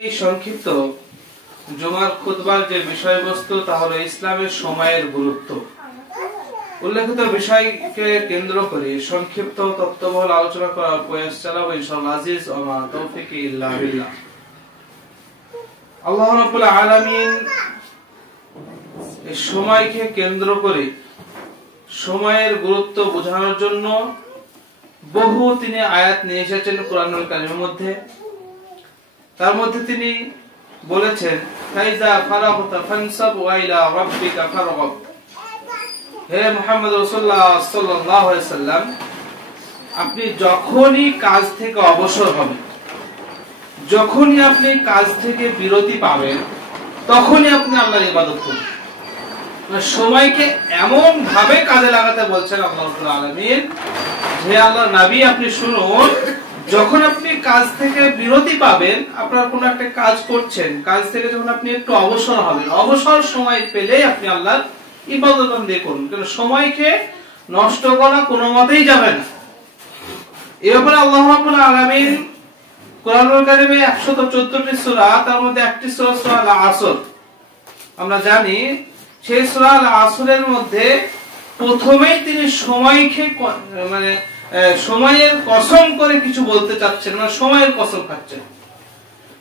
এই সংক্ষিপ্ত জুমার খুতবার যে বিষয়বস্তু তা হলো ইসলামের সময়ের গুরুত্ব। উল্লেখিত বিষয়কে কেন্দ্র করে সংক্ষিপ্ত তত্ত্ববহুল আলোচনা করার প্রয়াস চালাবো ইনশাআল্লাহ। আজিজ ওয়া মা তাওফীকি ইল্লা বিল্লাহ। আল্লাহ রাব্বুল আলামিন এই সময়কে কেন্দ্র করে সময়ের গুরুত্ব বোঝানোর জন্য বহু তিনি আয়াত নিয়ে এসেছেন কুরআনুল কারীমের মধ্যে। তার মধ্যে তিনি বলেছেন ফাইজা ফারাগতা ফানসাব ওয়া ইলা রাব্বিকা ফারগাব। হে মুহাম্মদ রাসূলুল্লাহ সাল্লাল্লাহু আলাইহি সাল্লাম, আপনি যখনই কাজ থেকে অবসর হবেন, যখনই আপনি কাজ থেকে বিরতি পাবেন, তখনই আপনি আল্লাহর ইবাদত করুন। সময়কে এমন ভাবে কাজে লাগাতে বলছেন আল্লাহ রাব্বুল আলামিন, হে আল্লাহর নবী আপনি শুনুন, যখন আপনি কাজ থেকে বিরতি পাবেন, আপনার কোন একটা কাজ করছেন, কাজ থেকে যখন আপনি একটু অবসর হবেন, অবসর সময় পেলেই আপনি আল্লাহর ইবাদত বন্দেগি করুন। কারণ সময়কে নষ্ট করা কোনো মতেই যাবে না। এই ব্যাপারে আল্লাহ রাব্বুল আলামিন কোরআনুল কারীমে 114টি সূরা, তার মধ্যে একটি সূরা সূরা আল আসর। আমরা জানি সেই সূরা আল আসরের মধ্যে প্রথমেই তিনি সময়কে মানে সময়ের কসম করে কিছু বলতে চাচ্ছেন, মানে সময়ের কসম খাচ্ছেন।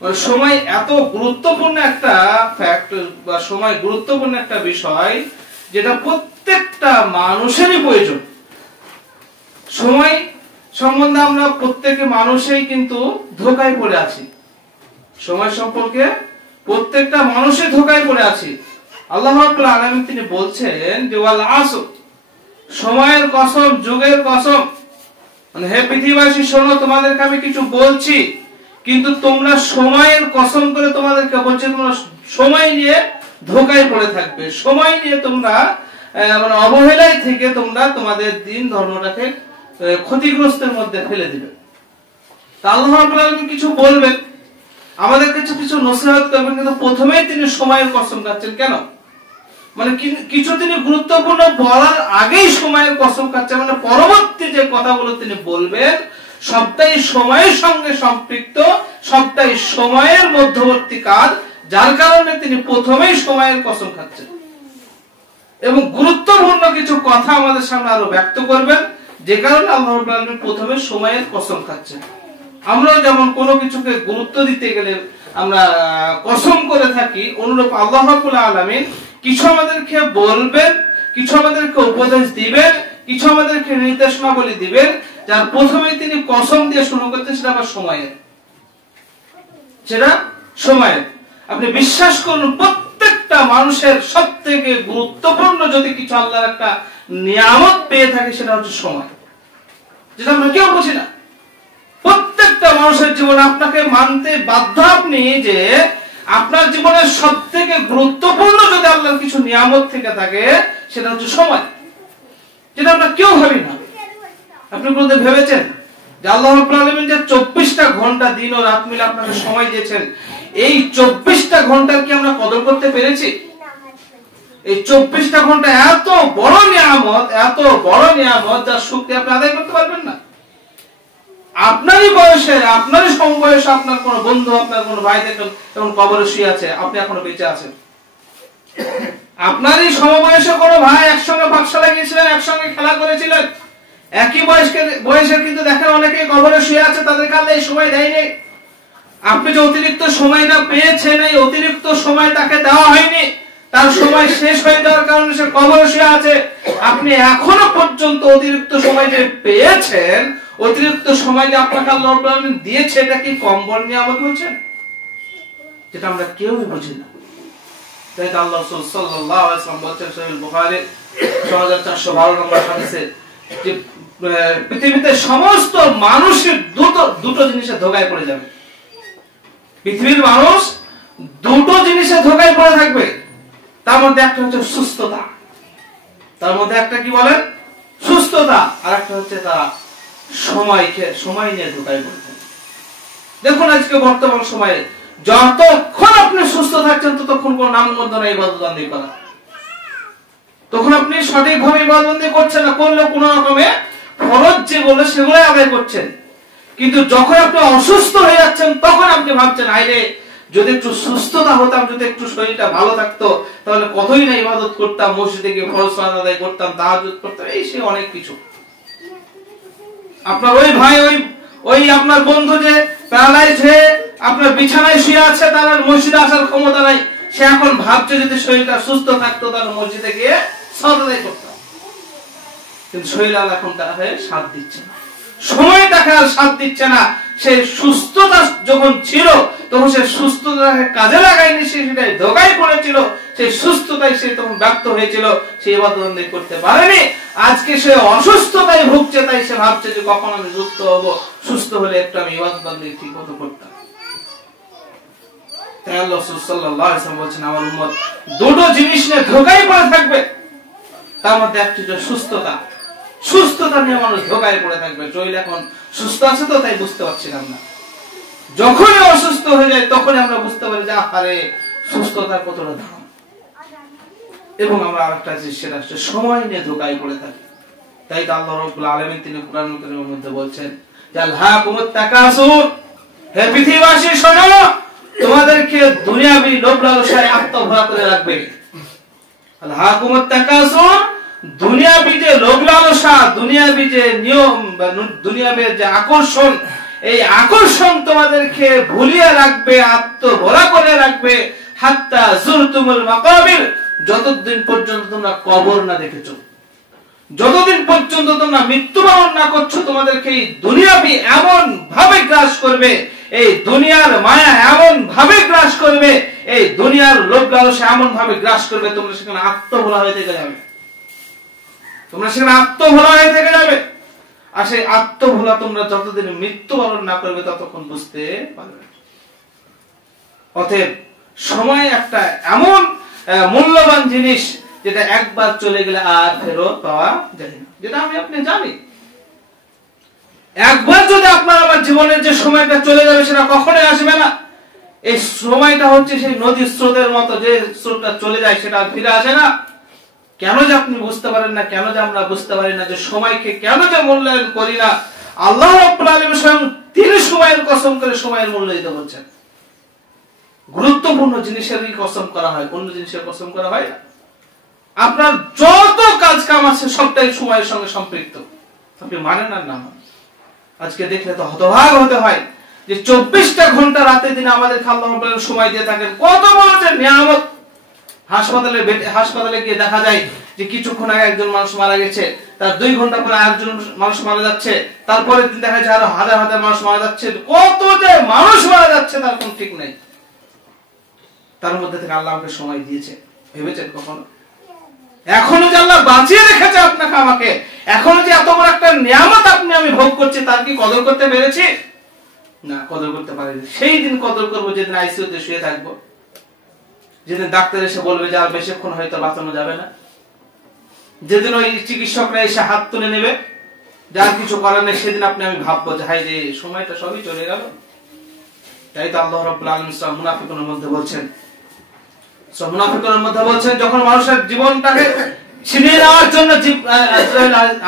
মানে সময় এত গুরুত্বপূর্ণ একটা ফ্যাক্ট বা সময় গুরুত্বপূর্ণ একটা বিষয় যেটা প্রত্যেকটা মানুষেরই প্রয়োজন। সময় সম্বন্ধে আমরা প্রত্যেকটা মানুষই কিন্তু ধোঁকায় পড়ে আছি। সময় সম্পর্কে প্রত্যেকটা মানুষই ধোঁকায় পড়ে আছি। আল্লাহ রাব্বুল আলামিন তিনি বলছেন যে ওয়াল আসর, সময়ের কসম, যুগের কসম। মানে হে পৃথিবীবাসী শোনো, তোমাদেরকে আমি কিছু বলছি, কিন্তু তোমরা সময়ের কসম করে তোমাদেরকে বলছি তোমরা সময় নিয়ে ধোঁকায় পড়ে থাকবে, সময় নিয়ে তোমরা মানে অবহেলায় থেকে তোমরা তোমাদের দিন ধর্মটাকে ক্ষতিগ্রস্তের মধ্যে ফেলে দিবে। তা আল্লাহ রাব্বুল আলামিন কিছু বলবেন, আমাদের কাছে কিছু নসিহত করবেন, কিন্তু প্রথমেই তিনি সময়ের কসম খাচ্ছেন। কেন? মানে কিছু তিনি গুরুত্বপূর্ণ বলার আগেই সময়ের কসম খাচ্ছেন, মানে পরবর্তী যে কথাগুলো তিনি বলবেন সবটাই সময়ের সঙ্গে সম্পৃক্ত, সবটাই সময়ের মধ্যবর্তী কাজ, যার কারণে তিনি প্রথমেই সময়ের কসম খাচ্ছেন এবং গুরুত্বপূর্ণ কিছু কথা আমাদের সামনে আরো ব্যক্ত করবেন, যে কারণে আল্লাহ রাব্বুল আলামিন প্রথমে সময়ের কসম খাচ্ছেন। আমরাও যেমন কোনো কিছুকে গুরুত্ব দিতে গেলে আমরা কসম করে থাকি, অনুরূপ আল্লাহ রাব্বুল আলামিন কিছু আমাদেরকে বলবেন, কিছু আমাদেরকে উপদেশ দিবেন, কিছু আমাদেরকে নির্দেশনাবলী দিবেন, যার প্রথমে তিনি কসম দিয়ে শুরু করতে, সেটা আবার সময়ের, সেটা সময়ের। আপনি বিশ্বাস করুন, প্রত্যেকটা মানুষের সবথেকে গুরুত্বপূর্ণ যদি কিছু আল্লাহর একটা নিয়ামত পেয়ে থাকে, সেটা হচ্ছে সময়, যেটা আমরা কেউ বুঝি না। প্রত্যেকটা মানুষের জীবনে আপনাকে মানতে বাধ্য আপনি যে আপনার জীবনের সবথেকে গুরুত্বপূর্ণ যদি আল্লাহর কিছু নিয়ামত থেকে থাকে, সেটা হচ্ছে সময়, যেটা আমরা কেউ ভাবি না। আপনি কোনদিন ভেবেছেন যে আল্লাহ রাব্বুল আলামিন যে 24টা ঘন্টা দিন ও রাত মিলে আপনাকে সময় দিয়েছেন, এই 24টা ঘন্টার কি আমরা কদর করতে পেরেছি? এই 24টা ঘন্টা এত বড় নিয়ামত, এত বড় নিয়ামত, যার শুকরিয়া আপনি আদায় করতে পারবেন না। আপনারই বয়সের, আপনারই সমবয়সে আপনার কোন বন্ধু, আপনার কোন ভাই দেখুন এখন কবরে শুয়ে আছে, আপনি এখনো বেঁচে আছেন। আপনারই সমবয়সে কোন ভাই একসঙ্গে পাঠশালা গিয়েছিলেন, একসঙ্গে খেলা করেছিলেন, একই বয়সের, কিন্তু দেখেন অনেকেই কবরে শুয়ে আছে, তাদেরকে আল্লাহ এই সময় দেয়নি। আপনি যে অতিরিক্ত সময়টা পেয়েছেন, এই অতিরিক্ত সময় তাকে দেওয়া হয়নি, তার সময় শেষ হয়ে যাওয়ার কারণে সে কবরে শুয়ে আছে। আপনি এখনো পর্যন্ত অতিরিক্ত সময় যে পেয়েছেন, অতিরিক্ত সময় যে আপনাকে আল্লাহ রাব্বুল আলামিন দিয়েছে, এটা কি কম বড় নিয়ামত বলছেন? যেটা আমরা কেউই বুঝি না। তাই আল্লাহ রাসূল সাল্লাল্লাহু আলাইহি ওয়াসাল্লাম বলেছেন সহিহ বুখারী 6412 নম্বর হাদিসে যে পৃথিবীতে সমস্ত মানুষের দুটো জিনিসে ধোঁকায় পড়ে যাবে। পৃথিবীর মানুষ দুটো জিনিসে ধোঁকায় পড়ে থাকবে। তার মধ্যে একটা হচ্ছে সুস্থতা, তার মধ্যে একটা কি বলেন সুস্থতা, আর একটা হচ্ছে তারা সময় নিয়ে ধোঁকায় পড়ে থাকবে। দেখুন আজকে বর্তমান সময়ে যতক্ষণ আপনি সুস্থ থাকছেন, ততক্ষণ কোন নামগন্ধ নাই ইবাদতবন্দি করা, তখন আপনি সঠিকভাবে ইবাদতবন্দি করছেন না, করলে কোন রকমে ফরজ যেগুলো সেগুলোই আদায় করছেন। কিন্তু যখন আপনি অসুস্থ হয়ে যাচ্ছেন, তখন আপনি ভাবছেন আইরে যদি একটু সুস্থতা হতাম, যদি একটু শরীরটা ভালো থাকতো, তাহলে কতই না ইবাদত করতাম, মসজিদে গিয়ে ফরজ সালাত আদায় করতাম, তাহাজ্জুদ করতাম, এই সে অনেক কিছু। আপনার ওই ভাই, ওই আপনার বন্ধু যে প্যারালাইজ হয়ে আপনার বিছানায় শুয়ে আছে, তার আর মসজিদে আসার ক্ষমতা নাই, সে এখন ভাবছে যদি শরীরটা সুস্থ থাকতো তাহলে মসজিদে গিয়ে সালাত আদায় করতাম। কিন্তু শরীর আল্লাহ এখন তাকে সাথ দিচ্ছে না, সময় তাকে আর সাথ দিচ্ছে না। সে সুস্থতা যখন ছিল তখন সে সুস্থতাকে কাজে লাগায়নি, সে সেটাই ধোঁকায় পড়েছিল, সেই সুস্থতায় সে তখন ব্যর্থ হয়েছিল, সে ইবাদত করতে পারেনি। আজকে সে অসুস্থতায় ভুগছে, তাই সে ভাবছে যে কখন আমি সুস্থ হব, সুস্থ হলে একটু আমি ইবাদত ঠিক মতো করতাম। তাই আল্লাহ রাসূল সাল্লাল্লাহু আলাইহি ওয়াসাল্লাম বলেছেন, আমার উম্মত দুটো জিনিস নিয়ে ধোঁকায় পড়ে থাকবে, তার মধ্যে একটি হচ্ছে সুস্থতা। সুস্থতা নিয়ে মানুষ ধোঁকায় পড়ে থাকবে। শরীর এখন সুস্থ আছে তো তাই বুঝতে পারছিলাম না, যখনই অসুস্থ হয়ে যায় তখনই আমরা বুঝতে পারি যে আরে সুস্থতার কতটা দাম। এবং আমরা আরেকটা জিনিস, সেটা হচ্ছে সময় নিয়ে ধোঁকায় পড়ে থাকি। তাই তো আল্লাহ রাব্বুল আলামিন তিনি কুরআন কারীমের মধ্যে বলছেন যে আলহাকুমুত তাকাসুর, হে পৃথিবীবাসী শোনো, তোমাদেরকে দুনিয়াবি লোভ লালসায় আত্মভরা করে রাখবে। আলহাকুমুত তাকাসুর, দুনিয়াবি যে লোভ লালসা, দুনিয়াবি যে নিয়ম, দুনিয়াবি যে আকর্ষণ, এই আকর্ষণ তোমাদেরকে ভুলিয়ে রাখবে, আত্মভরা করে রাখবে। হাত্তা যুরতুমুল মাকাবির, যতদিন পর্যন্ত তোমরা কবর না দেখেছো, যতদিন পর্যন্ত তোমরা মৃত্যুবরণ না করছো, তোমাদেরকে এই দুনিয়াবি এমন ভাবে গ্রাস করবে, এই দুনিয়ার মায়া এমন ভাবে গ্রাস করবে, এই দুনিয়ার লোভ লালসা এমন ভাবে গ্রাস করবে, তোমরা সেখানে আত্মভোলা হয়ে থেকে যাবে, তোমরা সেখানে আত্মভোলা হয়ে থেকে যাবে। আর সেই আত্মভোলা তোমরা যতদিন মৃত্যুবরণ না করবে ততক্ষণ বুঝতে পারবে। অতএব সময় একটা এমন মূল্যবান জিনিস যেটা একবার চলে গেলে আর ফেরত পাওয়া যায় না, যেটা আমি আপনি জানি। একবার যদি আপনার আমার জীবনের যে সময়টা চলে যাবে সেটা কখনোই আসবে না। এই সময়টা হচ্ছে সেই নদীর স্রোতের মতো, যে স্রোতটা চলে যায় সেটা আর ফিরে আসে না। কেন যে আপনি বুঝতে পারেন না, কেন যে আমরা বুঝতে পারি না যে সময়কে কেন যে মূল্যায়ন করি না? আল্লাহ রাব্বুল আলামিন স্বয়ং তিনি সময়ের কসম করে সময়ের মূল্য দিতে বলছেন। গুরুত্বপূর্ণ জিনিসেরই কসম করা হয়, অন্য জিনিসের কসম করা হয় না। আপনার যত কাজ কাম আছে সবটাই সময়ের সঙ্গে সম্পৃক্ত, আপনি মানেন আর না মানেন। আজকে দেখলে তো হতভাগ হতে হয় যে 24টা ঘন্টা রাতে দিনে আমাদের আল্লাহ রাব্বুল আলামিন সময় দিয়ে থাকেন। কত বড় যে নিয়ামত! হাসপাতালে গিয়ে দেখা যায় যে কিছুক্ষণ আগে একজন মানুষ মারা গেছে, তার 2 ঘন্টা পরে আরেকজন মানুষ মারা যাচ্ছে, তারপরে দিন দেখা যায় আরো হাজার হাজার মানুষ মারা যাচ্ছে। কত যে মানুষ মারা যাচ্ছে তার কোনো ঠিক নেই। তার মধ্যে থেকে আল্লাহ আমাকে সময় দিয়েছে, ভেবেছেন কখনো? এখনো যে আল্লাহ বাঁচিয়ে রেখেছে আপনাকে আমাকে, এখনো যে এত বড় একটা নিয়ামত আপনি আমি ভোগ করছি, তার কি কদর করতে পেরেছি? না, কদর করতে পারিনি। সেই দিন কদর করবো যেদিন আইসিইউতে শুয়ে থাকবো, যেদিন ডাক্তার এসে বলবে যে আর বেশিক্ষণ হয়তো বাঁচানো যাবে না, যেদিন ওই চিকিৎসকরা এসে হাত তুলে নেবে, যার কিছু করার নেই, সেদিন আপনি আমি ভাববো যে হাই রে, সময়টা সবই চলে গেল। তাই তো আল্লাহ রাব্বুল আলামিন সূরা মুনাফিকুনের মধ্যে বলছেন, যখন মানুষের জীবনটাকে ছিনিয়ে নেওয়ার জন্য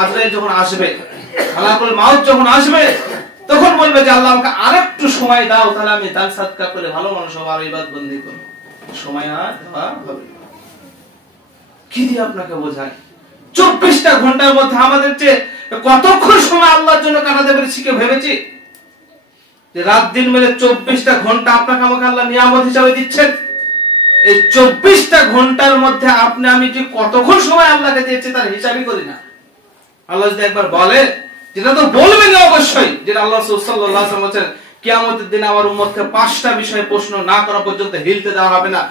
আজরাইল যখন আসবে, মালাকুল মাউত যখন আসবে, তখন বলবে যে আল্লাহ আমাকে আরেকটু সময় দাও, তাহলে আমি দান সাদকা করে ভালো মানুষ হব, আর ইবাদত বন্দেগি করব। সময় আর দেওয়া হবে না। কি দিয়ে আপনাকে বোঝায়? 24টা ঘন্টার মধ্যে আমাদের যে কতক্ষণ সময় আল্লাহর জন্য কাটাতে পেরেছি কেউ ভেবেছি? যে রাত দিন মিলে 24টা ঘন্টা আপনাকে আমাকে আল্লাহ নিয়ামত হিসাবে দিচ্ছেন। এই 24টা ঘন্টার মধ্যে আপনি আমি যে কতক্ষণ সময় আল্লাহকে দিয়েছি তার হিসাবই করি না। আল্লাহ যদি একবার বলে, যেটা তো বলবেন অবশ্যই, যেটা আল্লাহ সাল্লাল্লাহু আলাইহি ওয়াসাল্লাম বলেছেন, কিয়ামতের দিন আমার উম্মতকে 5টা বিষয়ে প্রশ্ন না করা পর্যন্ত হিলতে দেওয়া হবে না,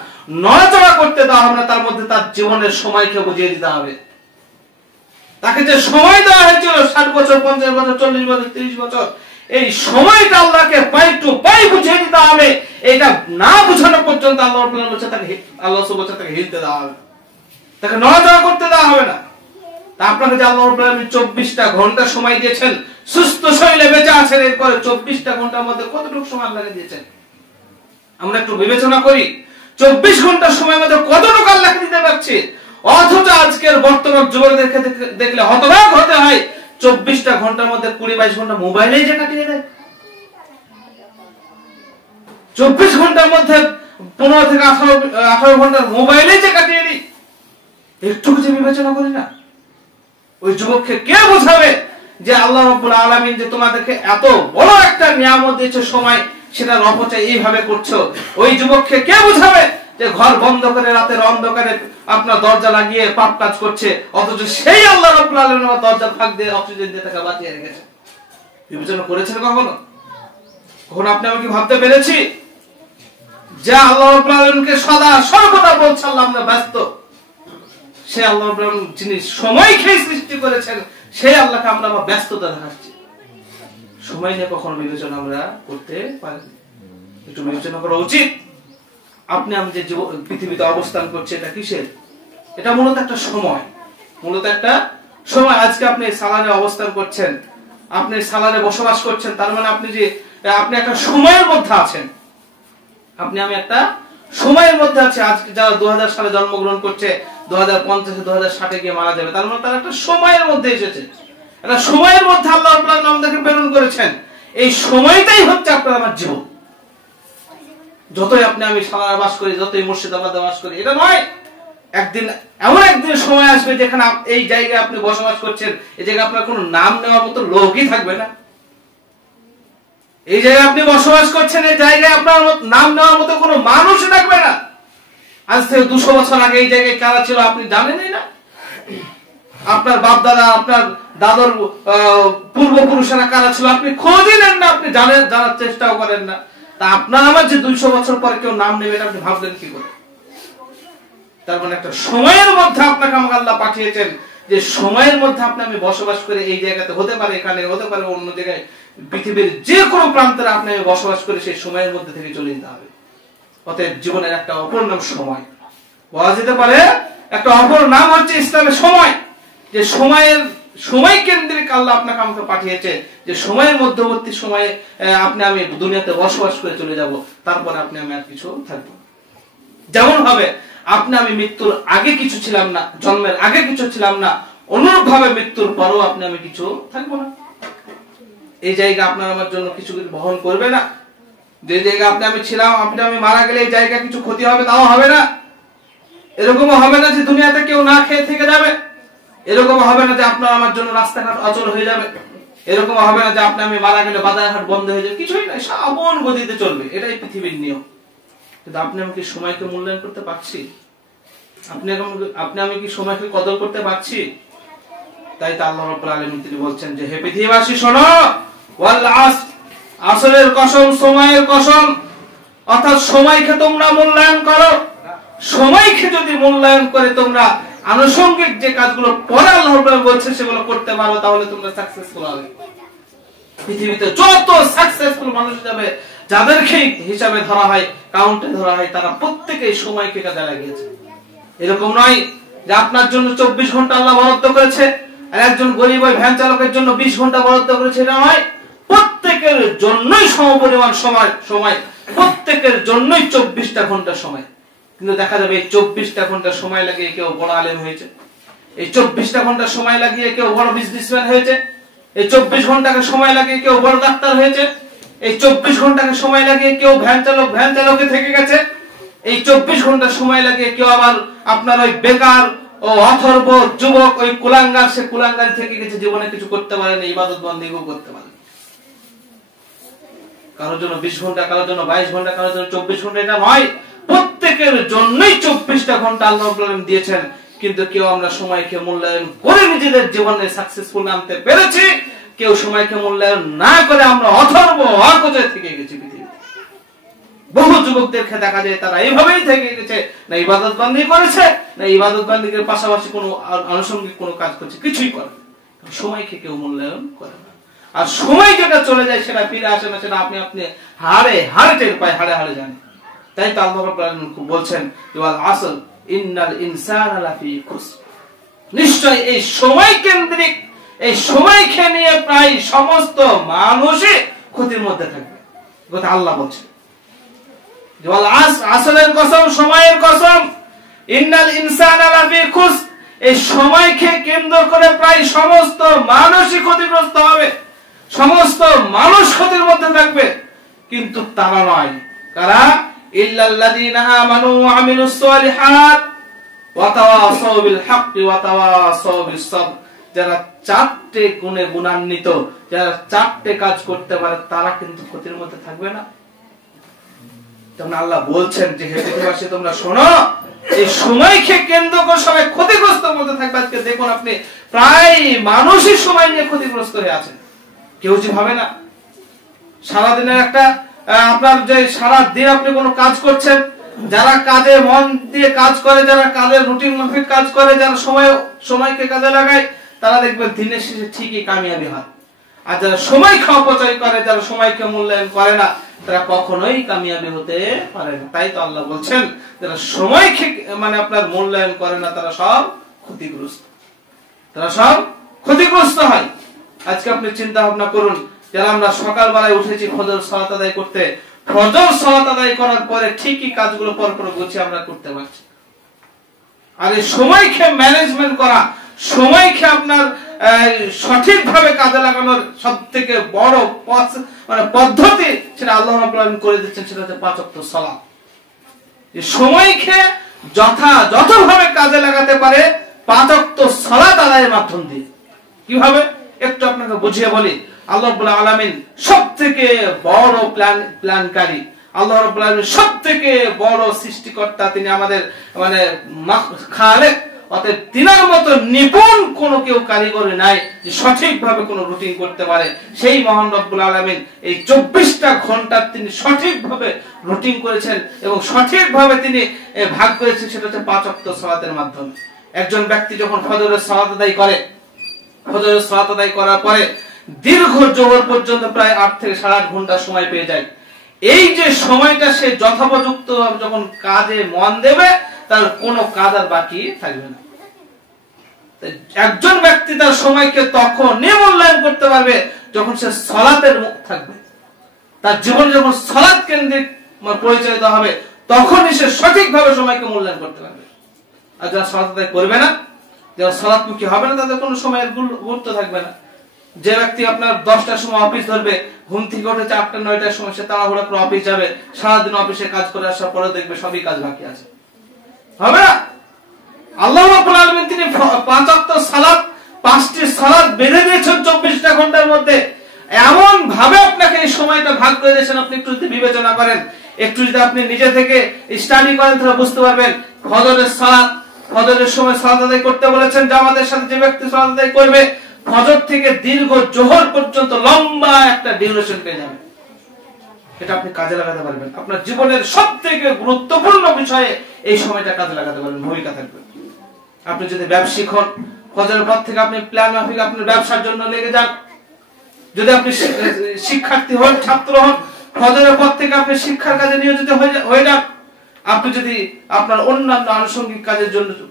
নড়াচড়া করতে দেওয়া হবে না। তার মধ্যে তার জীবনের সময়কে বুঝিয়ে দিতে হবে। তাকে যে সময় দেওয়া হয়েছিল 60 বছর, 50 বছর, 40 বছর, 30 বছর, এই সময়টা আল্লাহকে পাই টু পাই বুঝিয়ে দিতে হবে। এটা না বুঝানো পর্যন্ত আল্লাহ বলছে তাকে হিলতে দেওয়া হবে, তাকে নড়াচড়া করতে দেওয়া হবে না। তা আপনাকে যে আল্লাহ 24টা ঘন্টা সময় দিয়েছেন, সুস্থ শরীরে বেঁচে আছেন, এরপরে 24টা ঘন্টার মধ্যে কতটুকু সময় আল্লাহকে দিয়েছেন আমরা একটু বিবেচনা করি। 24 ঘন্টার সময়ের মধ্যে কতটুকু আল্লাহকে দিতে পারছি? অথচ আজকের বর্তমান যুবকদেরকে দেখলে হতবাক হতে হয়, 24টা ঘন্টার মধ্যে 20-22 ঘন্টা মোবাইলেই যে কাটিয়ে দেয়। 24 ঘন্টার মধ্যে 15 থেকে 18 ঘন্টার মোবাইলে যে কাটিয়ে দিই, একটু যে বিবেচনা করি না? ওই যুবককে কে বোঝাবে যে আল্লাহ রাব্বুল আলামিন যে তোমাদেরকে এত বড় একটা নিয়ামত দিয়েছে সময়, সেটার অপচয় এইভাবে করছো? ওই যুবককে কে বোঝাবে যে ঘর বন্ধ করে রাতের অন্ধকারে আপনার দরজা লাগিয়ে পাপ কাজ করছে, অথচ সেই আল্লাহ রাব্বুল আলামিন দরজার ফাঁক দিয়ে অক্সিজেন দিয়ে তাকে বাঁচিয়ে রেখেছে? বিবেচনা করেছেন কখনো? কখনো আপনি আমাকে ভাবতে পেরেছি যে আল্লাহ রাব্বুল আলামিনকে সদা সর্বদা বলছে আল্লাহ আমরা ব্যস্ত, সে আল্লাহ রাব্বুল আলামিন যিনি সময়কে সৃষ্টি করেছেন সেই আল্লাহকে আমরা ব্যস্ততা দেখাচ্ছি? সময় নিয়ে কখনো বিবেচনা আমরা করতে পারি? একটু বিবেচনা করা উচিত। আপনি আমি যে পৃথিবীতে অবস্থান করছি এটা কিসের? এটা মূলত একটা সময়, মূলত একটা সময়। আজকে আপনি সালারে অবস্থান করছেন, আপনি সালারে বসবাস করছেন, তার মানে আপনি একটা সময়ের মধ্যে আছেন। আপনি আমি একটা সময়ের মধ্যে আছি। আজকে যারা 2000 সালে জন্মগ্রহণ করছে 2050 2060 গিয়ে মারা যাবে, তার মানে তারা একটা সময়ের মধ্যে এসেছে। একটা সময়ের মধ্যে আল্লাহ আপনার নামটাকে প্রেরণ করেছেন। এই সময়টাই হচ্ছে আপনার আমার জীবন। যতই আপনি আমি সালারে বাস করি, যতই মুর্শিদাবাদে বাস করি, এটা নয়। একদিন এমন একদিন সময় আসবে যেখানে এই জায়গায় আপনি বসবাস করছেন, এই জায়গায় আপনার কোনো নাম নেওয়ার মতো লোকই থাকবে না। এই জায়গায় আপনি বসবাস করছেন, এই জায়গায় আপনার নাম নেওয়ার মতো কোনো মানুষই থাকবে না। আজ থেকে 200 বছর আগে এই জায়গায় কারা ছিল আপনি জানেনই না। আপনার বাপ দাদা, আপনার দাদর পূর্বপুরুষেরা কারা ছিল আপনি খোঁজই নেন না, আপনি জানার চেষ্টাও করেন না। তা আপনার আমার যে 200 বছর পরে কেউ নাম নেবে আপনি ভাবলেন কি করে? তার মানে একটা সময়ের মধ্যে আপনাকে আমাকে আল্লাহ পাঠিয়েছেন, যে সময়ের মধ্যে আপনি আমি বসবাস করে এই জায়গাতে, হতে পারে এখানে, হতে পারে অন্য জায়গায়, পৃথিবীর যে কোনো প্রান্তে আপনি আমি বসবাস করে সেই সময়ের মধ্যে থেকে চলে যেতে হবে। অতএব জীবনের একটা অপর নাম সময়। বলা যেতে পারে একটা অপর নাম হচ্ছে ইসলামের সময়। যে সময় কেন্দ্রিক আল্লাহ আপনাকে আমাকে পাঠিয়েছে, যে সময়ের মধ্যবর্তী সময়ে আপনি আমি দুনিয়াতে বসবাস করে চলে যাব, তারপরে আপনি আমি আর কিছু থাকবো। যেমন ভাবে আপনি আমি মৃত্যুর আগে কিছু ছিলাম না, জন্মের আগে কিছু ছিলাম না, অনুরূপ ভাবে মৃত্যুর পরও আপনি আমি কিছু থাকবো না। এই জায়গা আপনার আমার জন্য কিছু বহন করবে না। যে জায়গা আপনি আমি ছিলাম, আপনি আমি মারা গেলে এই জায়গা কিছু ক্ষতি হবে, তাও হবে না। এরকমও হবে না যে দুনিয়াতে কেউ না খেয়ে থেকে যাবে। এরকম হবে না যে আপনার আমার জন্য রাস্তাঘাট অচল হয়ে যাবে। এরকম হবে না যে আপনি আমি মারা গেলে বাজারঘাট বন্ধ হয়ে যাবে। কিছুই না, আপন গতিতে চলবে। এটাই পৃথিবীর নিয়ম। কিন্তু আপনি আমি কি সময়কে মূল্যায়ন করতে পারছি? আপনি আমি কি সময়কে কদর করতে পারছি? তাই তো আল্লাহ রাব্বুল আলামিন তিনি বলছেন যে হে পৃথিবীবাসী শোনো, ওয়াল আসর, আসরের কসম, সময়ের কসম, অর্থাৎ সময়কে তোমরা মূল্যায়ন করো। সময়কে যদি মূল্যায়ন করে তোমরা আনুষঙ্গিক যে কাজগুলো পরে আল্লাহ রাব্বুল আলামিন বলছেন সেগুলো করতে পারো, তাহলে তোমরা সাকসেসফুল হবে। পৃথিবীতে যত সাকসেসফুল মানুষ যাবে, যাদেরকে হিসাবে ধরা হয়, কাউন্টে ধরা হয়, তারা প্রত্যেকেই সময়কে কাজে লাগিয়েছে। এরকম নয় যে আপনার জন্য 24 ঘন্টা আল্লাহ বরাদ্দ করেছে আর একজন গরিব ওই ভ্যান চালকের জন্য 20 ঘন্টা বরাদ্দ করেছে, এটা নয়। প্রত্যেকের জন্যই সমপরিমাণ সময়, প্রত্যেকের জন্যই 24টা ঘন্টা সময়। কিন্তু দেখা যাবে এই 24টা ঘন্টা সময় লাগিয়ে কেউ বড় আলেম হয়েছে, এই 24টা ঘন্টা সময় লাগিয়ে কেউ বড় বিজনেসম্যান হয়েছে, এই 24 ঘন্টাকে সময় লাগিয়ে কেউ বড় ডাক্তার হয়েছে, এই 24 ঘন্টাকে সময় লাগিয়ে কেউ ভ্যান চালকে থেকে গেছে, এই 24 ঘন্টা সময় লাগিয়ে কেউ আবার আপনার ওই বেকার ও অথর্ব যুবক, ওই কুলাঙ্গার, সে কুলাঙ্গারি থেকে গেছে, জীবনে কিছু করতে পারেনি, ইবাদত বন্দেগিও করতে পারে। কারোর জন্য 20 ঘন্টা, কারোর জন্য 22 ঘন্টা, কারোর জন্য 24 ঘন্টা, এটা নয়। প্রত্যেকের জন্যই 24টা ঘন্টা আল্লাহ রাব্বুল আলামিন দিয়েছেন। কিন্তু কেউ আমরা সময়কে মূল্যায়ন করে নিজেদের জীবনে সাকসেসফুল আনতে পেরেছি, কেউ সময়কে মূল্যায়ন না করে আমরা অথর্ব অকজে থেকে গেছি। পৃথিবীতে বহু যুবকদেরকে দেখা যায় তারা এইভাবেই থেকে গেছে, না ইবাদত বন্দেগি করেছে, না ইবাদত বন্দেগির পাশাপাশি কোনো আনুষঙ্গিক কোনো কাজ করছে, কিছুই করে না। সময়কে কেউ মূল্যায়ন করে না। আর সময় যেটা চলে যায় সেটা ফিরে আসে না, সেটা আপনি হাড়ে হাড়ে টের পায়, হাড়ে হাড়ে জানে। তাই তো আল্লাহ রাব্বুল আলামিন বলছেন ওয়াল আসর ইন্নাল ইনসানা লাফি খুসর, নিশ্চয় এই সময় কেন্দ্রিক, এই সময়কে নিয়ে প্রায় সমস্ত মানুষই ক্ষতির মধ্যে থাকবে। কথা আল্লাহ বলছেন ওয়াল আসরের কসম, সময়ের কসম, ইন্নাল ইনসানা লাফি খুসর, এই সময়কে কেন্দ্র করে প্রায় সমস্ত মানুষই ক্ষতিগ্রস্ত হবে, সমস্ত মানুষ ক্ষতির মধ্যে থাকবে। কিন্তু তারা নয়, কারা? ইল্লাল্লাযীনা আমানু ওয়া আমিলুস সালিহাত ওয়া তাওয়াসাউ বিল হাক্কি ওয়া তাওয়াসাউ বিস সাবর। যারা চারটে গুণে গুণান্বিত, যারা চারটে কাজ করতে পারে, তারা কিন্তু ক্ষতির মধ্যে থাকবে না। তখন আল্লাহ বলছেন যে হে পৃথিবীবাসী তোমরা শোনো, এই সময়কে কেন্দ্র করে সবাই ক্ষতিগ্রস্তের মধ্যে থাকবে। আজকে দেখুন আপনি প্রায় মানুষই সময় নিয়ে ক্ষতিগ্রস্ত হয়ে আছেন। কেউ যে ভাবে না সারাদিনের একটা আপনার যে সারা দিন আপনি কোনো কাজ করছেন, যারা কাজে মন দিয়ে কাজ করে, যারা কাজের রুটিন মাফিক কাজ করে, যারা সময়কে কাজে লাগায়, তারা দেখবেন দিনের শেষে ঠিকই কামিয়াবি হয়। আর যারা সময়কে অপচয় করে, যারা সময়কে মূল্যায়ন করে না, তারা কখনোই কামিয়াবি হতে পারে না। তাই তো আল্লাহ বলছেন যারা সময়কে মানে আপনার মূল্যায়ন করে না, তারা সব ক্ষতিগ্রস্ত, তারা সব ক্ষতিগ্রস্ত হয়। আজকে আপনি চিন্তা ভাবনা করুন, যারা আমরা সকালবেলায় উঠেছি ফজর সালাত আদায় করতে, ফজর সালাত আদায় করার পরে ঠিকই কাজগুলো পরপর গুছিয়ে আমরা করতে পারছি। আর এই সময়কে ম্যানেজমেন্ট করা, সময়কে আপনার সঠিকভাবে কাজে লাগানোর সবথেকে বড় মানে পদ্ধতি সেটা আল্লাহ রাব্বুল আলামিন করে দিচ্ছেন, সেটা হচ্ছে 5 ওয়াক্ত সালাত। এই সময়কে যথাযথভাবে কাজে লাগাতে পারে 5 ওয়াক্ত সালাত আদায়ের মাধ্যম দিয়ে। কিভাবে একটু আপনাকে বুঝিয়ে বলি। আল্লাহ রাব্বুল আলামিন সবথেকে বড় প্ল্যানকারী, আল্লাহ রাব্বুল আলামিন সবথেকে বড় সৃষ্টিকর্তা, তিনি আমাদের মানে খালেক। অতএব তিনার মতো নিপুণ কোন কেউ কারিগর নাই যে সঠিকভাবে কোন রুটিন করতে পারে। সেই মহান রব্বুল আলামিন এই 24টা ঘন্টা তিনি সঠিকভাবে রুটিন করেছেন এবং সঠিকভাবে তিনি ভাগ করেছেন, সেটা হচ্ছে 5 ওয়াক্ত সালাতের মাধ্যমে। একজন ব্যক্তি যখন ফজরের সালাত আদায় করে, ফজরের সালাত আদায় করার পরে দীর্ঘ জোহর পর্যন্ত প্রায় 8 থেকে 8.5 ঘন্টা সময় পেয়ে যায়। এই যে সময়টা সে যথোপযুক্ত যখন কাজে মন দেবে, তার কোনো কাজ আর বাকি থাকবে না। একজন ব্যক্তি তার সময়কে তখন মূল্যায়ন করতে পারবে যখন সে সালাতের মুখ থাকবে, তার জীবন যখন সালাত কেন্দ্রিক পরিচালিত হবে, তখনই সে সঠিকভাবে সময়কে মূল্যায়ন করতে পারবে। আর যারা সালাত আদায় করবে না, যারা সালাতমুখী হবে না, তাদের কোনো সময়ের গুরুত্ব থাকবে না। যে ব্যক্তি আপনার 10টার সময় অফিস ধরবে, ঘুম থেকে উঠে 8টা-9টার সময় সে তাড়াহুড়া করে অফিস যাবে, সারাদিন অফিসে কাজ করে আসার পরে দেখবে সবই কাজ বাকি আছে, হবে না। আল্লাহ রাব্বুল আলামিন তিনি 5 ওয়াক্ত সালাত, 5টি সালাত বেঁধে দিয়েছেন 24টা ঘন্টার মধ্যে। এমন ভাবে আপনাকে এই সময়টা ভাগ করে দিয়েছেন, আপনি একটু যদি বিবেচনা করেন, একটু যদি আপনি নিজে থেকে স্টাডি করেন, তাহলে বুঝতে পারবেন। ফজরের সালাত, ফজরের সময় সালাত আদায় করতে বলেছেন, জামাতের সাথে যে ব্যক্তি সালাত আদায় করবে, ফজর থেকে দীর্ঘ জোহর পর্যন্ত লম্বা একটা ডিউরেশন পেয়ে যাবে। এটা আপনি কাজে লাগাতে পারবেন, আপনার জীবনের সবথেকে গুরুত্বপূর্ণ বিষয়ে এই সময়টা কাজে লাগাতে পারবেন, ভূমিকা থাকবে। আপনি যদি ব্যবসায়িক হন, ফজরের পর থেকে আপনি প্ল্যান মাফিক আপনার ব্যবসার জন্য লেগে যান। যদি আপনি শিক্ষার্থী হন, ছাত্র হন, ফজরের পর থেকে আপনি শিক্ষার কাজে নিয়োজিত হয়ে যান। আপনি যদি আপনার অন্যান্য আনুষঙ্গিক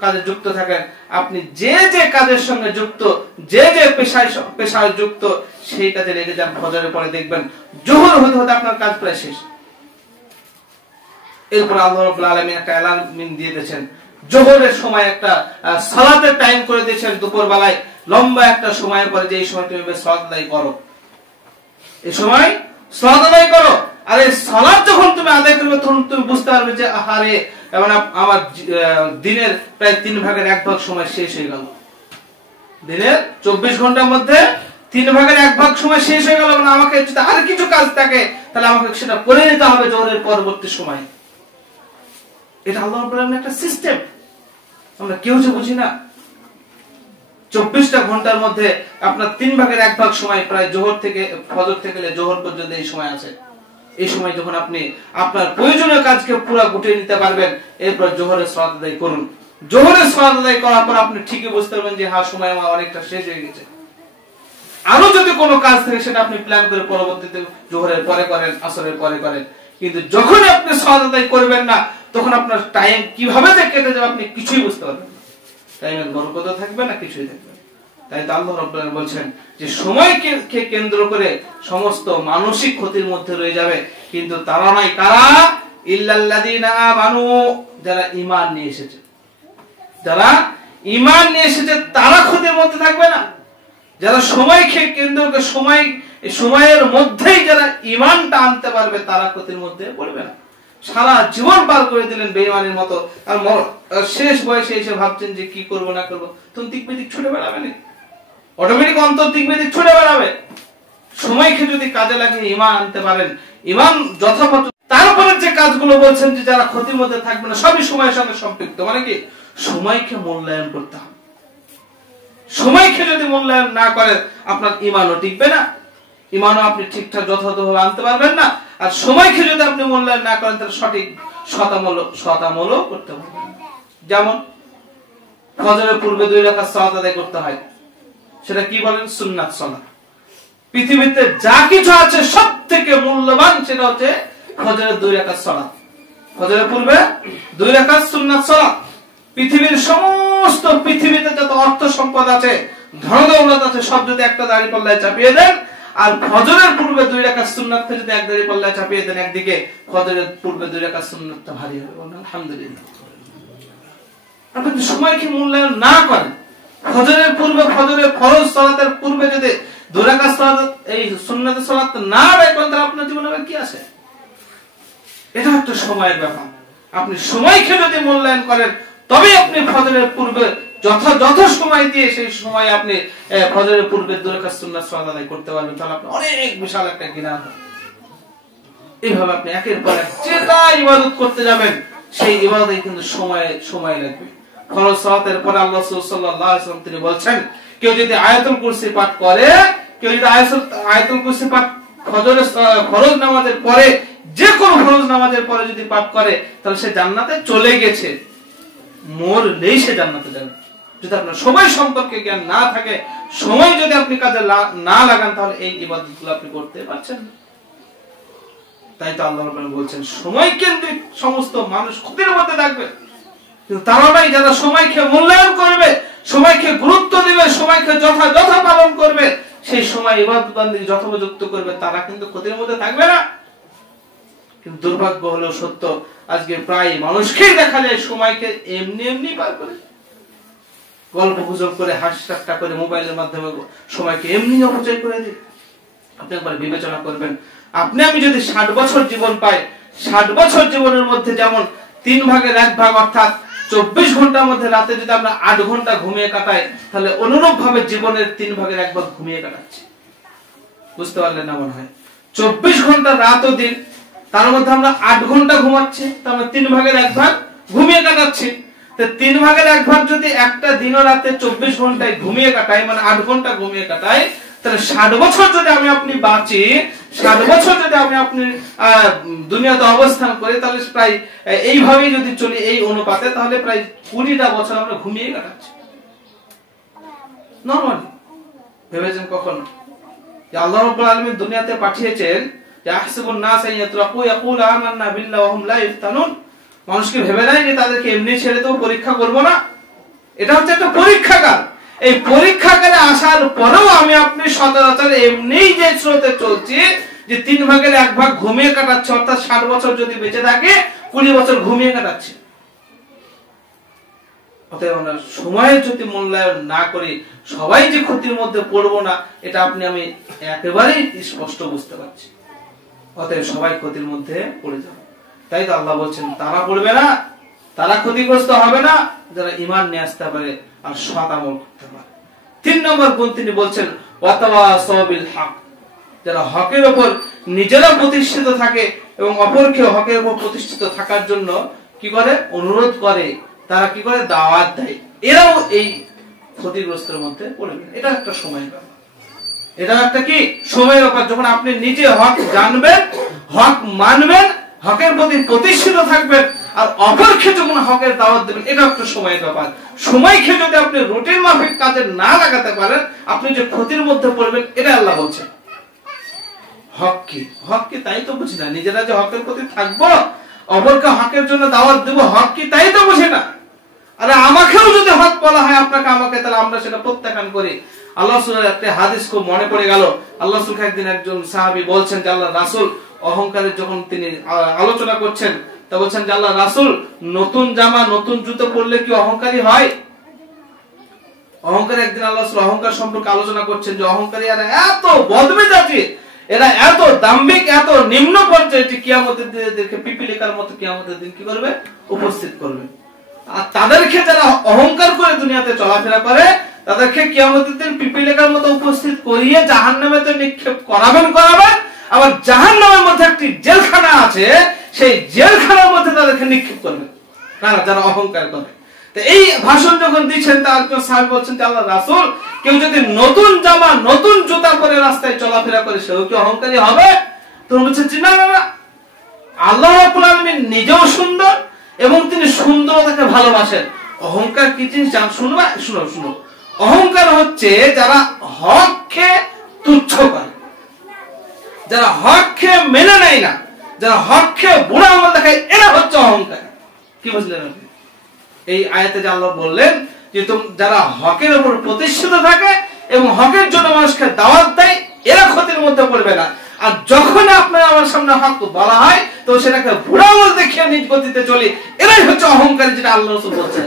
কাজে যুক্ত থাকেন, আপনি যে যে কাজের সঙ্গে যুক্ত, যে যে পেশায় যুক্ত, সেই কাজে লেগে যান। ফজরের পরে দেখবেন জোহর হতে হতে আপনার কাজ প্রায় শেষ। এরপর আল্লাহ রাব্বুল আলামিন একটা অ্যালার্ম দিয়ে দিয়েছেন, জোহরের সময় একটা সালাতের টাইম করে দিয়েছেন দুপুর বেলায়, লম্বা একটা সময়ের পরে যে এই সময় তুমি সালাত আদায় করো, এই সময় সালাত আদায় করো। আর এই সালাত যখন তুমি আদায় করবে, তখন তুমি বুঝতে পারবে যে আহারে মানে আমার দিনের প্রায় 3 ভাগের 1 ভাগ সময় শেষ হয়ে গেল। দিনের 24 ঘন্টার মধ্যে 3 ভাগের 1 ভাগ সময় শেষ হয়ে গেল। মানে আমাকে যদি আর কিছু কাজ থাকে, তাহলে আমাকে সেটা করে নিতে হবে জোহরের পরবর্তী সময়। এটা আল্লাহ রাব্বুল আলামিনের একটা সিস্টেম, আমরা কেউ যে বুঝি না। 24টা ঘন্টার মধ্যে আপনার 3 ভাগের 1 ভাগ সময় প্রায় জোহর থেকে ফজর থেকে জোহর পর্যন্ত এই সময় আছে। এই সময় যখন আপনি আপনার প্রয়োজনীয় কাজকে পুরো গুটিয়ে নিতে পারবেন, এরপর জোহরের সালাত আদায় করুন। জোহরের সালাত আদায় করার পর আপনি ঠিকই বুঝতে পারবেন যে হ্যাঁ, সময় আমার অনেকটা শেষ হয়ে গেছে। আরো যদি কোনো কাজ থাকে, সেটা আপনি প্ল্যান করে পরবর্তীতে জোহরের পরে করেন, আসরের পরে করেন। কিন্তু যখন আপনি সালাত আদায় করবেন না, তখন আপনার টাইম কিভাবে যে কেটে যাবে আপনি কিছুই বুঝতে পারবেন না। টাইমের বরকত থাকবে না, কিছুই থাকবে না। তাই তো আল্লাহ রাব্বুল আলামিন বলছেন যে সময়কে কেন্দ্র করে সমস্ত মানসিক ক্ষতির মধ্যে রয়ে যাবে, কিন্তু তারা নয়। কারা? ইল্লাল্লাযীনা আমানু, যারা ঈমান নিয়ে এসেছে, যারা ঈমান নিয়ে এসেছে তারা ক্ষতির মধ্যে থাকবে না। যারা সময়কে কেন্দ্র করে সময়ের মধ্যেই যারা ঈমানটা আনতে পারবে, তারা ক্ষতির মধ্যে পড়বে না। সারা জীবন পার করে দিলেন বেঈমানের মতো, আর শেষ বয়সে এসে ভাবছেন যে কি করব না করব, তখন দিক বিদিক ছুটে বেড়াবে না, অটোমেটিক অন্তর দিক বিদিক ছুটে বেড়াবে। সময়কে যদি কাজে লাগিয়ে ঈমান আনতে পারেন, ঈমান যথাযথ, তারপরে যে কাজগুলো বলছেন যে যারা ক্ষতির মধ্যে থাকবে না, সবই সময়ের সঙ্গে সম্পৃক্ত। মানে কি, সময়কে মূল্যায়ন করতে হবে। সময়কে যদি মূল্যায়ন না করেন, আপনার ঈমানও টিকবে না, ঈমানও আপনি ঠিকঠাক যথাযথভাবে আনতে পারবেন না। আর সময়কে যদি আপনি মূল্যায়ন না করেন, তাহলে সঠিক শতামলও করতে পারবেন না। যেমন ফজরের পূর্বে 2 রাকাত সালাত আদায় করতে হয়, সেটা কি বলেন? সুন্নাত সালাত। পৃথিবীতে যা কিছু আছে সবথেকে মূল্যবান সেটা হচ্ছে ফজরের 2 রাকাত সালাত। ফজরের পূর্বে 2 রাকাত সুন্নাত সালাত। পৃথিবীর সমস্ত, পৃথিবীতে যত অর্থ সম্পদ আছে, ধন দৌলত আছে, সব যদি একটা দাঁড়িপাল্লায় চাপিয়ে দেন, আর ফজরের পূর্বে 2 রাকাত সুন্নাতকে যদি এক দাঁড়িপাল্লায় চাপিয়ে দেন, একদিকে ফজরের পূর্বে 2 রাকাত সুন্নাতটা ভারী হবে। আলহামদুলিল্লাহ। আপনি যদি সময়কে মূল্যায়ন না করেন, ফজরের পূর্বে, ফজরের ফরজ সালাতের পূর্বে যদি 2 রাকাত সালাত, এই সুন্নাতের সালাত না আদায় করেন, তাহলে আপনার জীবনে কি আছে? এটা একটা সময়ের ব্যাপার। আপনি সময়কে যদি মূল্যায়ন করেন, তবে আপনি ফজরের পূর্বে যথাযথ সময় দিয়ে সেই সময় আপনি ফজরের পূর্বে 2 রাকাত সুন্নাত সালাত আদায় করতে পারবেন, তাহলে আপনি অনেক বিশাল একটা জ্ঞান হবে। এইভাবে আপনি একের পর এক যেটা ইবাদত করতে যাবেন, সেই ইবাদতে কিন্তু সময় লাগবে। ফরজ সালাতের পরে আল্লাহ রাসূল সাল্লাল্লাহু আলাইহি ওয়াসাল্লাম তিনি বলছেন, কেউ যদি আয়াতুল কুরসি পাঠ করে, কেউ যদি আয়াতুল কুরসি পাঠ ফজরের ফরজ নামাজের পরে, যে কোনো ফরজ নামাজের পরে যদি পাঠ করে, তাহলে সে জান্নাতে চলে গেছে, মরলেই সে জান্নাতে যাবে। যদি আপনার সময় সম্পর্কে জ্ঞান না থাকে, সময় যদি আপনি কাজে না লাগান, তাহলে এই ইবাদতগুলো আপনি করতে পারছেন না। তাই তো আল্লাহ রাব্বুল আলামিন বলছেন, সময় কেন্দ্রিক সমস্ত মানুষ ক্ষতির মধ্যে থাকবে, কিন্তু তারা নাই যারা সময়কে মূল্যায়ন করবে, সময়কে গুরুত্ব দিবে, সময়কে যথাযথ পালন করবে, সেই সময় ইবাদত বান্দেগী যথোপযুক্ত করবে, তারা কিন্তু ক্ষতির মধ্যে থাকবে না। কিন্তু দুর্ভাগ্য হলো সত্য, আজকে প্রায় মানুষকেই দেখা যায় সময়কে এমনি এমনি পার করে, গল্প গুজব করে, হাসি ঠাট্টা করে, মোবাইলের মাধ্যমে সময়কে এমনি অপচয় করে দিই। আপনি একবার বিবেচনা করবেন, আপনি আমি যদি 60 বছর জীবন পাই, 60 বছর জীবনের মধ্যে যেমন 3 ভাগের 1 ভাগ অর্থাৎ 24 ঘন্টার মধ্যে রাতে যদি আমরা 8 ঘন্টা ঘুমিয়ে কাটাই, তাহলে অনুরূপ ভাবে জীবনের 3 ভাগের 1 ভাগ ঘুমিয়ে কাটাচ্ছি। বুঝতে পারলেন না? মনে হয় 24 ঘন্টা রাত ও দিন, তার মধ্যে আমরা 8 ঘন্টা ঘুমাচ্ছি, তার মানে 3 ভাগের 1 ভাগ ঘুমিয়ে কাটাচ্ছি। তো 3 ভাগের 1 ভাগ যদি একটা দিন ও রাতে 24 ঘন্টায় ঘুমিয়ে কাটাই, মানে 8 ঘন্টা ঘুমিয়ে কাটাই, তাহলে 60 বছর যদি আমি আপনি বাঁচি, 60 বছর যদি আমি আপনি দুনিয়াতে অবস্থান করি, তাহলে প্রায় এইভাবেই যদি চলি এই অনুপাতে, তাহলে প্রায় 20টা বছর আমরা ঘুমিয়ে কাটাচ্ছি। নরমালি ভেবেছেন কখনো যে আল্লাহ রাব্বুল আলামিন দুনিয়াতে পাঠিয়েছেন যে আহসিবুন নাস ইয়াতরাকু ইয়াকুলু আমান্না বিল্লাহি ওয়া হুম লা ইফতানুন? মানুষকে ভেবে নেয় যে তাদেরকে এমনি ছেড়ে তো পরীক্ষা করব না। এটা হচ্ছে একটা পরীক্ষাগার। এই পরীক্ষাগারে আসার পরেও আমি আপনি সচরাচর এমনি যে স্রোতে চলছি, যে 3 ভাগের 1 ভাগ ঘুমিয়ে কাটাচ্ছে, অর্থাৎ 60 বছর যদি বেঁচে থাকে, 20 বছর ঘুমিয়ে কাটাচ্ছে। অতএব আমরা সময়ের যদি মূল্যায়ন না করি, সবাই যে ক্ষতির মধ্যে পড়বো না, এটা আপনি আমি একেবারেই স্পষ্ট বুঝতে পারছি। অতএব সবাই ক্ষতির মধ্যে পড়ে যাবে। তাই তো আল্লাহ বলছেন, তারা পড়বে না, তারা ক্ষতিগ্রস্ত হবে না যারা ঈমান নিয়ে আসতে পারে আর সৎ আমল করতে পারে। 3 নম্বর গুণ তিনি বলছেন, ওয়াতাওয়াসাউ বিল হক, যারা হকের উপর নিজেরা প্রতিষ্ঠিত থাকে এবং অপরকে হকের উপর প্রতিষ্ঠিত থাকার জন্য কি করে? অনুরোধ করে, তারা কি করে? দাওয়াত দেয়। এরাও এই ক্ষতিগ্রস্তের মধ্যে পড়বে। এটা একটা সময়ের ব্যাপার, এটা একটা কি সময়ের ব্যাপার। যখন আপনি নিজে হক জানবেন, হক মানবেন, হকের প্রতি প্রতিষ্ঠিত থাকবেন, আর অপরকে যখন হকের দাওয়াত দেবেন, এটা একটা সময়ের ব্যাপার। সময়কে যদি আপনি রুটিন মাফিক কাজে না লাগাতে পারেন, আপনি যে ক্ষতির মধ্যে পড়বেন, এটা আল্লাহ বলছেন। হক কি? হক কি তাই তো বুঝি না। নিজেরা যে হকের প্রতি থাকবো, অপরকে হকের জন্য দাওয়াত দেব, হক কি তাই তো বুঝি না। আরে আমাকেও যদি হক বলা হয় আপনাকে আমাকে, তাহলে আমরা সেটা প্রত্যাখ্যান করি। আল্লাহ রাসূলের একটা হাদিস খুব মনে পড়ে গেল। আল্লাহ রাসূলকে একদিন একজন সাহাবী বলছেন যে আল্লাহ রাসূল, অহংকারের যখন তিনি আলোচনা করছেন, তা বলছেন যে আল্লাহ রাসূল, নতুন জামা নতুন জুতো পরলে কি অহংকারী হয়? অহংকার একদিন আল্লাহ রাসূল অহংকার সম্পর্কে আলোচনা করছেন যে অহংকারী আর এত বদমেজাজি, এরা এত দাম্ভিক, এত নিম্ন পর্যায়ে যে কিয়ামতের দিনে দেখে পিপিলিকার মতো কিয়ামতের দিন কি করবে? উপস্থিত করবে। আর তাদেরকে যারা অহংকার করে দুনিয়াতে চলাফেরা করে, তাদেরকে কিয়ামতের দিন পিপিলিকার মতো উপস্থিত করিয়ে জাহান্নামেতে নিক্ষেপ করাবেন। আবার জাহান্নামের মধ্যে একটি জেলখানা আছে, সেই জেলখানার মধ্যে তাদেরকে নিক্ষেপ করবে যারা অহংকার করে। তো এই ভাষণ যখন দিচ্ছেন, তার একজন সাহাবী বলছেন যে আল্লাহর রাসূল, কেউ যদি নতুন জামা নতুন জুতা পরে রাস্তায় চলাফেরা করে, সেও কি অহংকারী হবে? তো বলছেন যে না, আল্লাহ রাব্বুল আলামিন নিজেও সুন্দর এবং তিনি সুন্দরতাকে ভালোবাসেন। অহংকার কি জিনিস শুনো। অহংকার হচ্ছে যারা হককে তুচ্ছ করে, যারা হককে মেনে নেয় না, যারা হককে বুড়া আঙুল দেখায়, এরা হচ্ছে অহংকার। কি বুঝলেন? এই আয়াতে যে আল্লাহ বললেন যে যারা হকের উপর প্রতিষ্ঠিত থাকে এবং হকের জন্য মানুষকে দাওয়াত দেয়, এরা ক্ষতির মধ্যে পড়বে না। আর যখন আপনার আমার সামনে হক বলা হয়, তো সেটাকে বুড়া আঙুল দেখিয়ে নিজ গতিতে চলি, এরাই হচ্ছে অহংকারী, যেটা আল্লাহ রাসূল বলছেন।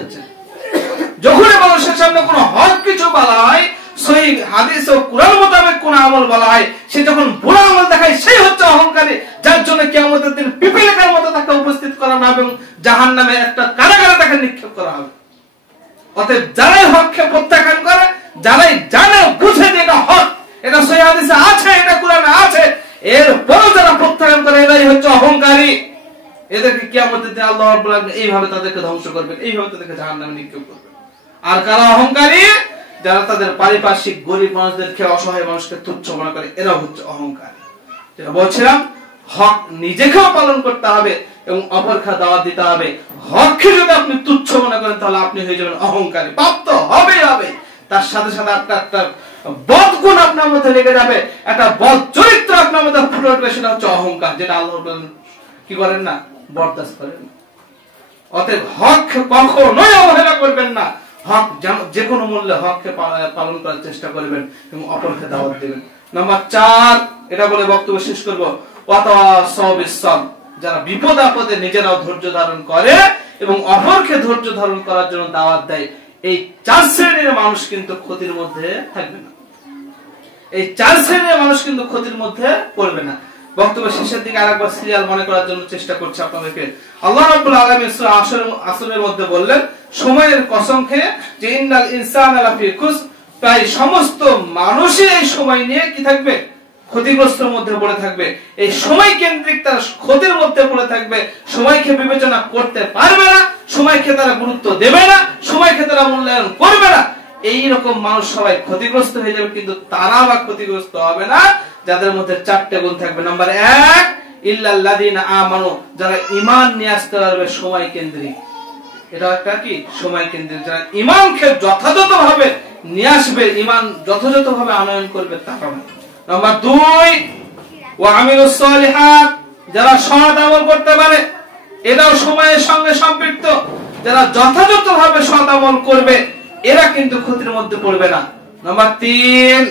যখন মানুষের সামনে কোনো হক কিছু বলা হয়, সহিহ হাদিস ও কুরআন মোতাবেক কোন আমল বলা হয়, সে যখন বুড়া আমল দেখায়, সেই হচ্ছে অহংকারী, যার জন্য কিয়ামতের দিন পিপিলিকার মতো তাকে উপস্থিত করা হবে এবং জাহান্নামে একটা কারাগারে তাকে নিক্ষেপ করা হবে। অতএব যারাই হককে প্রত্যাখ্যান করে, যারাই জানে বুঝে যে এটা হক, এটা সহিহ হাদিসে আছে, এটা কুরআনে আছে, এরপরও যারা প্রত্যাখ্যান করে, এরাই হচ্ছে অহংকারী। এদেরকে কিয়ামতের দিন আল্লাহ রাব্বুল আলামিন এইভাবে তাদেরকে ধ্বংস করবেন, এইভাবে তাদেরকে জাহান্নামে নিক্ষেপ করবেন। আর কারা অহংকারী? যারা তাদের পারিপার্শ্বিক গরিব মানুষদেরকে, অসহায় মানুষকে তুচ্ছ মনে করে, এরা হচ্ছে অহংকারী। যেটা বলছিলাম, হক নিজেকেও পালন করতে হবে এবং অপরকে দাওয়াত দিতে হবে। হককে যদি আপনি তুচ্ছ মনে করেন, তাহলে আপনি হয়ে যাবেন অহংকারী। পাপ তো হবে, তার সাথে সাথে একটা বদগুণ আপনার মধ্যে লেগে যাবে, একটা বদ চরিত্র আপনার মধ্যে ফুটে উঠবে, সেটা হচ্ছে অহংকার, যেটা আল্লাহ কি করেন না? বরদাস্ত করেন না। অতএব হক কখনোই অবহেলা করবেন না। হক যে কোনো মূল্যে হককে পালন করার চেষ্টা করবেন এবং অপরকে দাওয়াত দিবেন। নাম্বার 4, এটা বলে বক্তব্য শেষ করব, ওয়াতাওয়াসাউ বিস-সাবর, যারা বিপদ আপদে নিজেরাও ধৈর্য ধারণ করে এবং অপরকে ধৈর্য ধারণ করার জন্য দাওয়াত দেয়। এই 4 শ্রেণীর মানুষ কিন্তু ক্ষতির মধ্যে থাকবে না। এই 4 শ্রেণীর মানুষ কিন্তু ক্ষতির মধ্যে পড়বে না। বক্তব্য শেষের দিকে আরেকবার সিরিয়াল মনে করার জন্য চেষ্টা করছি আপনাদেরকে। আল্লাহ রাব্বুল আলামিন সূরা আসরের মধ্যে বললেন, সময়ের কসম খেয়ে, যে ইন্নাল ইনসানা লাফি খুসর, প্রায় সমস্ত মানুষই এই সময় নিয়ে কি থাকবে? ক্ষতিগ্রস্তের মধ্যে পড়ে থাকবে। এই সময় কেন্দ্রিক তারা ক্ষতির মধ্যে পড়ে থাকবে। সময়কে বিবেচনা করতে পারবে না, সময়কে তারা গুরুত্ব দেবে না, সময়কে তারা মূল্যায়ন করবে না। এই রকম মানুষ সবাই ক্ষতিগ্রস্ত হয়ে যাবে, কিন্তু তারা বা ক্ষতিগ্রস্ত হবে না যাদের মধ্যে 4টে গুণ থাকবে। নাম্বার 1, ইল্লাল্লাযিনা আমানু, যারা ঈমান নিয়ে আসতে পারবে সময় কেন্দ্রিক। এটা একটা কি? সময় কেন্দ্রিক। যারা ঈমানকে যথাযথভাবে নিয়ে আসবে, ঈমান যথাযথভাবে আনয়ন করবে, তারা। নাম্বার 2, ওয়া আমিলুস সালিহাত, যারা সৎ আমল করতে পারে, এটাও সময়ের সঙ্গে সম্পৃক্ত। যারা যথাযথভাবে সৎ আমল করবে, এরা কিন্তু ক্ষতির মধ্যে পড়বে না। নাম্বার 3,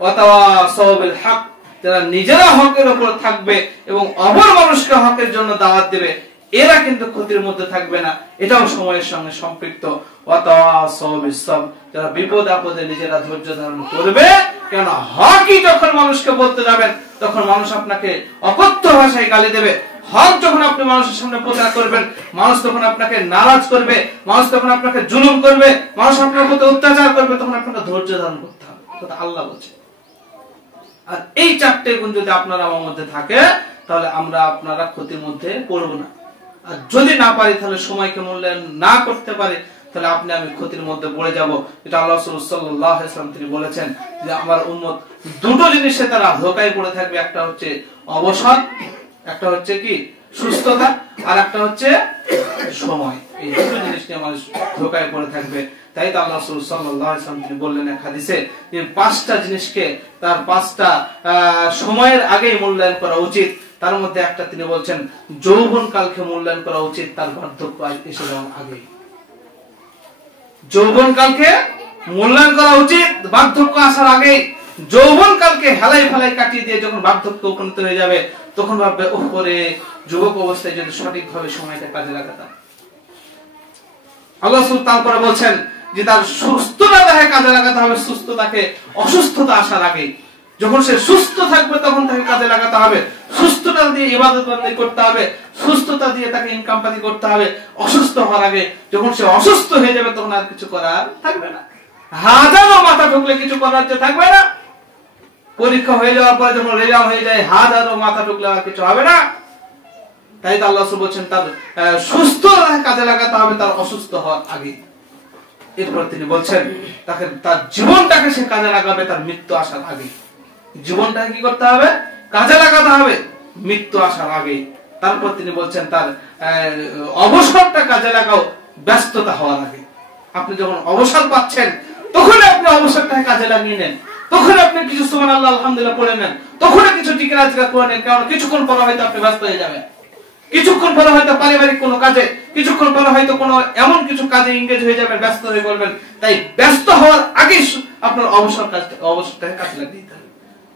ওয়াতাওয়াসাউ বিল হক, যারা নিজেরা হকের উপর থাকবে এবং অপর মানুষকে হকের জন্য দাওয়াত দেবে, এরা কিন্তু ক্ষতির মধ্যে থাকবে না, এটাও সময়ের সঙ্গে সম্পৃক্ত। ওয়াতাওয়াসাউ বিস-সাবর, যারা বিপদ আপদে নিজেরা ধৈর্য ধারণ করবে। কেন? হকই যখন মানুষকে বলতে যাবেন, তখন মানুষ আপনাকে অকথ্য ভাষায় গালি দেবে। হক যখন আপনি মানুষের সামনে প্রচার করবেন, মানুষ তখন আপনাকে নারাজ করবে, মানুষ তখন আপনাকে জুলুম করবে, মানুষ আপনার প্রতি অত্যাচার করবে, তখন আপনাকে ধৈর্য ধারণ করতে হবে, কথা আল্লাহ বলছে। আর এই 4টে গুণ যদি আপনার আমার মধ্যে থাকে, তাহলে আপনারা ক্ষতির মধ্যে পড়ব না। আর যদি না পারি, তাহলে সময়কে মূল্যায়ন না করতে পারি, তাহলে আমি ক্ষতির মধ্যে পড়ে যাব। এটা আল্লাহ রাসূল সাল্লাল্লাহু আলাইহি ওয়াসাল্লাম তিনি বলেছেন যে আমার উম্মত দুটো জিনিসে তারা ধোঁকায় পড়ে থাকবে, একটা হচ্ছে অবসর, একটা হচ্ছে কি সুস্থতা, আর একটা হচ্ছে সময়। এই দুটো জিনিস নিয়ে মানুষ ধোঁকায় পড়ে থাকবে। তাই তো আল্লাহ রাসূল সাল্লাল্লাহু আলাইহি ওয়াসাল্লাম তিনি বললেন এক হাদিসে যে 5টা জিনিসকে তার 5টা সময়ের আগেই মূল্যায়ন করা উচিত। তার মধ্যে একটা তিনি বলছেন, যৌবন কালকে মূল্যায়ন করা উচিত তার বার্ধক্য এসে যাওয়ার আগে। যৌবন কালকে মূল্যায়ন করা উচিত বার্ধক্য আসার আগে। যৌবন কালকে হেলাই ফেলাই কাটিয়ে দিয়ে যখন বার্ধক্য উপনীত হয়ে যাবে, তখন ভাববে, ওপরে যুবক অবস্থায় যদি সঠিকভাবে সময়টা কাজে লাগাতাম। আল্লাহ রাসূল তারপরে বলছেন যে তার সুস্থতা দেহে কাজে লাগাতে হবে, সুস্থতাকে অসুস্থতা আসার আগে। যখন সে সুস্থ থাকবে তখন তাকে কাজে লাগাতে হবে, সুস্থতা দিয়ে ইবাদত বন্দেগী করতে হবে, সুস্থতা দিয়ে তাকে ইনকাম পাতি করতে হবে। অসুস্থ হওয়ার আগে যখন সে অসুস্থ হয়ে যাবে তখন আর কিছু করার থাকবে না, হাজারো মাথা ঠুকলে কিছু করার যে থাকবে না। পরীক্ষা হয়ে যাওয়ার পরে যখন রেজাল্ট হয়ে যায় হাজারো মাথা ঠুকলে আর কিছু হবে না। তাই তো আল্লাহ বলছেন তার সুস্থ কাজে লাগাতে হবে তার অসুস্থ হওয়ার আগে। এরপর তিনি বলছেন তাকে তার জীবনটাকে সে কাজে লাগাবে তার মৃত্যু আসার আগে। জীবনটাকে কি করতে হবে? কাজে লাগাতে হবে মৃত্যু আসার আগে। তারপর তিনি বলছেন তার অবসরটা কাজে লাগাও ব্যস্ততা হওয়ার আগে। আপনি যখন অবসর পাচ্ছেন তখন আপনি অবসরটাকে কাজে লাগিয়ে নেন, তখন আপনি কিছু সুবহানাল্লাহ আলহামদুলিল্লাহ পড়ে নেন, তখন কিছু জিকির আজকার করে নেন। কারণ কিছুক্ষণ পরে হয়তো আপনি ব্যস্ত হয়ে যাবেন, কিছুক্ষণ পরে হয়তো পারিবারিক কোনো কাজে, কিছুক্ষণ পরে হয়তো কোনো এমন কিছু কাজে এঙ্গেজ হয়ে যাবেন, ব্যস্ত হয়ে পড়বেন। তাই ব্যস্ত হওয়ার আগে আপনার অবসরটাকে কাজে লাগিয়ে দিতে হবে।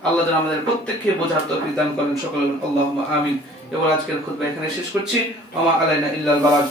আল্লাহ যেন আমাদের প্রত্যেককে বোঝার তৌফিক দান করেন। সকলে আল্লাহুম্মা আমিন। এবার আজকের খুতবা এখানে শেষ করছি। ওয়া মা আলাইনা ইল্লাল বালাগ।